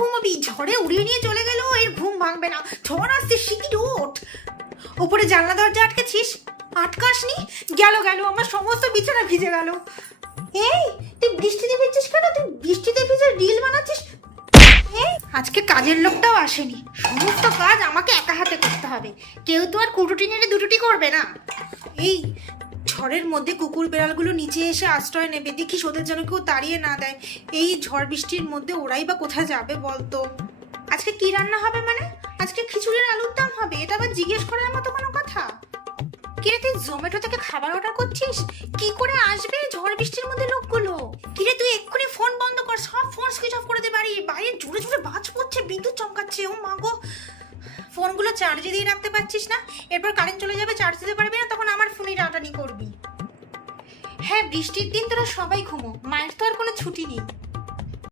ঘুমাবি? ঝড়ে উড়িয়ে নিয়ে চলে গেল, এর ঘুম ভাঙবে না। ঝড় আসছে, শিগগির ওঠ। ওপরে জানলা দরজা আটকেছিস? আটকাসনি? গেল গেল, আমার সমস্ত বিছানা ভিজে গেল। এই তুই বৃষ্টিতে ভিজছিস কেন? তুই বৃষ্টিতে ভিজে রিল বানাচ্ছিস? এই আজকে কাজের লোকটাও আসেনি, সমস্ত কাজ আমাকে একা হাতে করতে হবে। কেউ তো আর কুটুটি নেড়ে দুটুটি করবে না। এই ঝড়ের মধ্যে কুকুর বেড়ালগুলো নিচে এসে আশ্রয় নেবে, দেখিস ওদের যেন কেউ তাড়িয়ে না দেয়। এই ঝড় বৃষ্টির মধ্যে ওরাই বা কোথায় যাবে বলতো? আজকে কি রান্না হবে? মানে আজকে খিচুড়ির আলুর দম হবে, এটা আবার জিজ্ঞেস করার মতো কোনো কথা? কিরে তুই জোম্যাটো থেকে খাবার অর্ডার করছিস? কি করে আসবে ঝড় বৃষ্টির মধ্যে লোকগুলো? কিরে তুই এক্ষুনি ফোন বন্ধ কর, সব ফোন সুইচ অফ করে দে। বাইরে জোরে জোরে বাজ পড়ছে, বিদ্যুৎ চমকাচ্ছে। ও মা গো, ফোনগুলো চার্জে দিয়ে রাখতে পারছিস না? এরপর কারেন্ট চলে যাবে, চার্জ দিতে পারবি না, তখন আমার ফোনে টানাটানি করবি। হ্যাঁ, বৃষ্টির দিন তোরা সবাই ঘুমো, মায়ের তো আর কোনো ছুটি নেই।